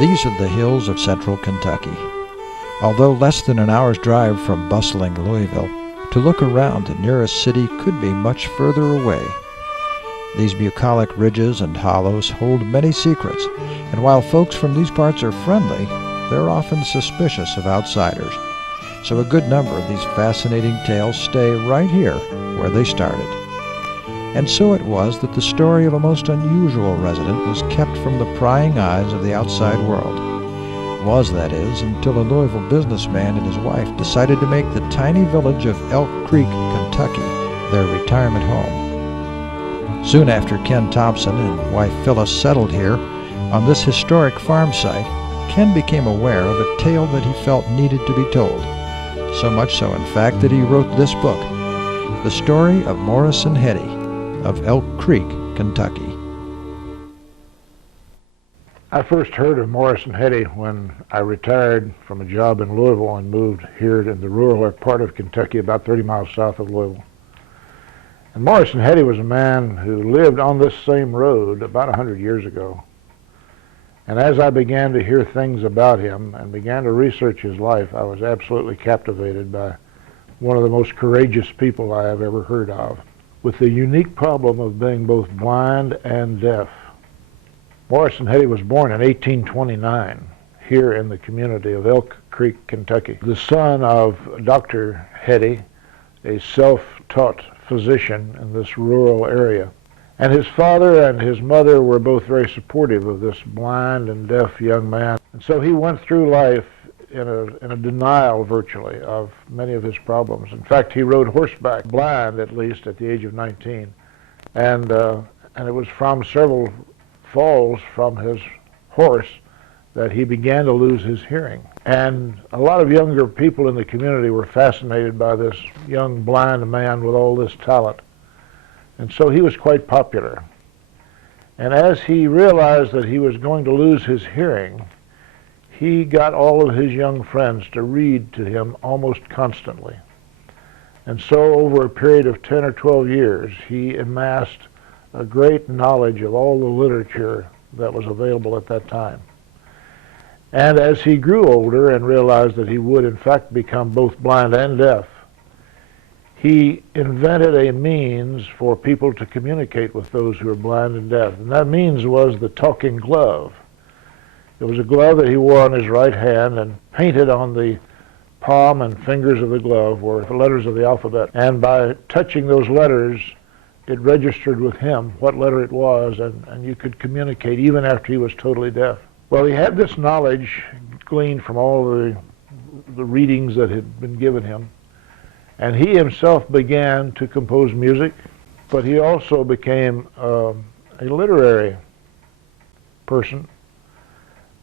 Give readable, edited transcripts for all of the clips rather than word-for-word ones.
These are the hills of central Kentucky. Although less than an hour's drive from bustling Louisville, to look around, the nearest city could be much further away. These bucolic ridges and hollows hold many secrets, and while folks from these parts are friendly, they're often suspicious of outsiders. So a good number of these fascinating tales stay right here where they started. And so it was that the story of a most unusual resident was kept from the prying eyes of the outside world. Was, that is, until a Louisville businessman and his wife decided to make the tiny village of Elk Creek, Kentucky, their retirement home. Soon after Ken Thompson and wife Phyllis settled here on this historic farm site, Ken became aware of a tale that he felt needed to be told. So much so, in fact, that he wrote this book, The Story of Morrison Heady of Elk Creek, Kentucky. I first heard of Morrison Heady when I retired from a job in Louisville and moved here in the rural part of Kentucky, about 30 miles south of Louisville. And Morrison Heady was a man who lived on this same road about 100 years ago. And as I began to hear things about him and began to research his life, I was absolutely captivated by one of the most courageous people I have ever heard of, with the unique problem of being both blind and deaf. Morrison Heady was born in 1829 here in the community of Elk Creek, Kentucky, the son of Dr. Heady, a self-taught physician in this rural area. And his father and his mother were both very supportive of this blind and deaf young man. And so he went through life in a denial, virtually, of many of his problems. In fact, he rode horseback, blind at least, at the age of 19. And it was from several falls from his horse that he began to lose his hearing. And a lot of younger people in the community were fascinated by this young blind man with all this talent. And so he was quite popular. And as he realized that he was going to lose his hearing, he got all of his young friends to read to him almost constantly. And so over a period of 10 or 12 years, he amassed a great knowledge of all the literature that was available at that time. And as he grew older and realized that he would in fact become both blind and deaf, he invented a means for people to communicate with those who are blind and deaf. And that means was the talking glove. It was a glove that he wore on his right hand, and painted on the palm and fingers of the glove were the letters of the alphabet. And by touching those letters, it registered with him what letter it was, and you could communicate even after he was totally deaf. Well, he had this knowledge gleaned from all the readings that had been given him. And he himself began to compose music, but he also became a literary person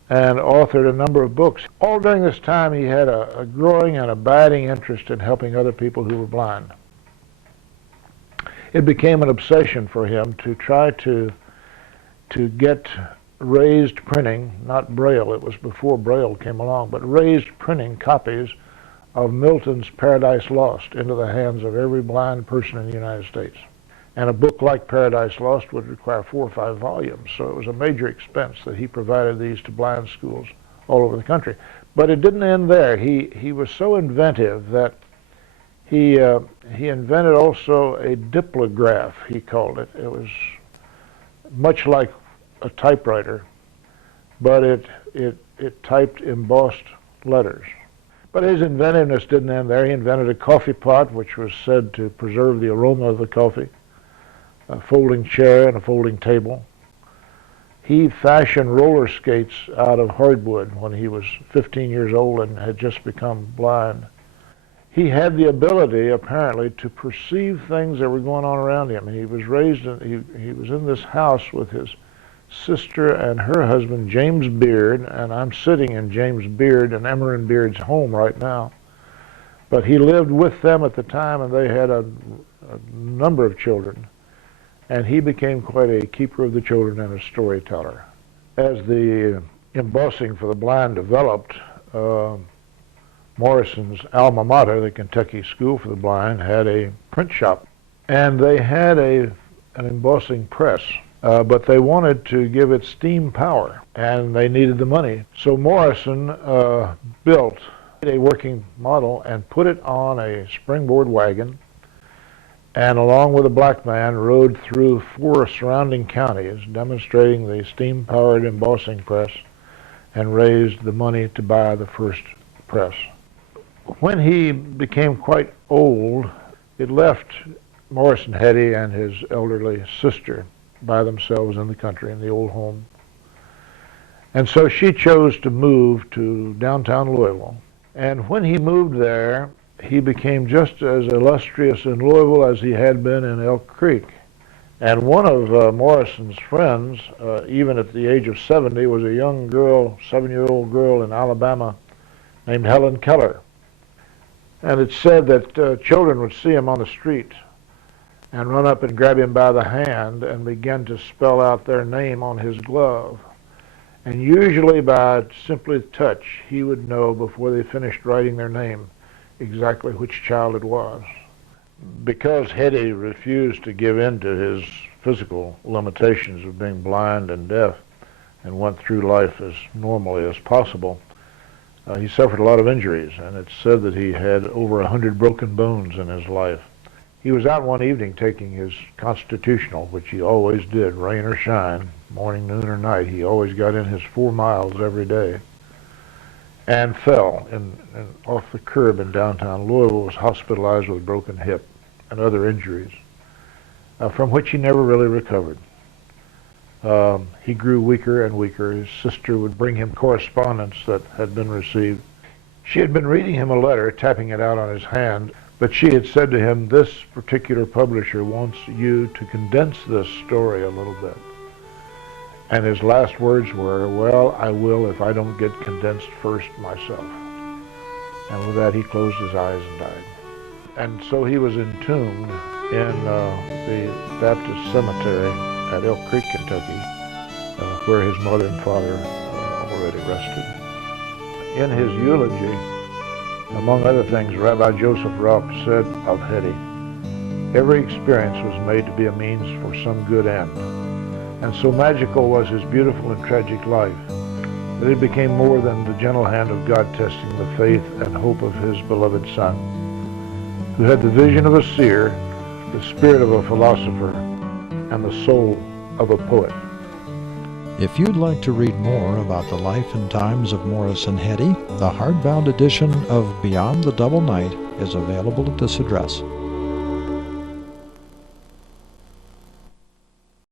and authored a number of books. All during this time, he had a growing and abiding interest in helping other people who were blind. It became an obsession for him to try to get raised printing, not Braille, it was before Braille came along, but raised printing copies of Milton's Paradise Lost into the hands of every blind person in the United States. And a book like Paradise Lost would require 4 or 5 volumes, so it was a major expense that he provided these to blind schools all over the country. But it didn't end there. He was so inventive that he invented also a diplograph, he called it. It was much like a typewriter, but it typed embossed letters. But his inventiveness didn't end there. He invented a coffee pot, which was said to preserve the aroma of the coffee, a folding chair and a folding table. He fashioned roller skates out of hardwood when he was 15 years old and had just become blind. He had the ability, apparently, to perceive things that were going on around him. He was raised, he was in this house with his sister and her husband, James Beard, and I'm sitting in James Beard and Emerin Beard's home right now. But he lived with them at the time, and they had a number of children. And he became quite a keeper of the children and a storyteller. As the embossing for the blind developed, Morrison's alma mater, the Kentucky School for the Blind, had a print shop. And they had an embossing press. but they wanted to give it steam power, and they needed the money. So Morrison built a working model and put it on a springboard wagon, and along with a black man rode through 4 surrounding counties demonstrating the steam-powered embossing press and raised the money to buy the first press. When he became quite old, it left Morrison Heady and his elderly sister by themselves in the country in the old home. And so she chose to move to downtown Louisville. And when he moved there, he became just as illustrious in Louisville as he had been in Elk Creek. And one of Morrison's friends, even at the age of 70, was a young girl, 7-year-old girl in Alabama named Helen Keller. And it's said that children would see him on the street and run up and grab him by the hand and begin to spell out their name on his glove. And usually by simply touch, he would know before they finished writing their name exactly which child it was. Because Heady refused to give in to his physical limitations of being blind and deaf and went through life as normally as possible, he suffered a lot of injuries, and it's said that he had over 100 broken bones in his life. He was out one evening taking his constitutional, which he always did, rain or shine, morning, noon, or night. He always got in his 4 miles every day, and fell off the curb in downtown Louisville, was hospitalized with a broken hip and other injuries, from which he never really recovered. He grew weaker and weaker. His sister would bring him correspondence that had been received. She had been reading him a letter, tapping it out on his hand, but she had said to him, "This particular publisher wants you to condense this story a little bit." And his last words were, "Well, I will if I don't get condensed first myself." And with that, he closed his eyes and died. And so he was entombed in the Baptist cemetery at Elk Creek, Kentucky, where his mother and father already rested. In his eulogy, among other things, Rabbi Joseph Rock said of Heady, "Every experience was made to be a means for some good end. And so magical was his beautiful and tragic life that it became more than the gentle hand of God testing the faith and hope of his beloved Son, who had the vision of a seer, the spirit of a philosopher, and the soul of a poet." If you'd like to read more about the life and times of Morrison Heady, the hardbound edition of Beyond the Double Night is available at this address.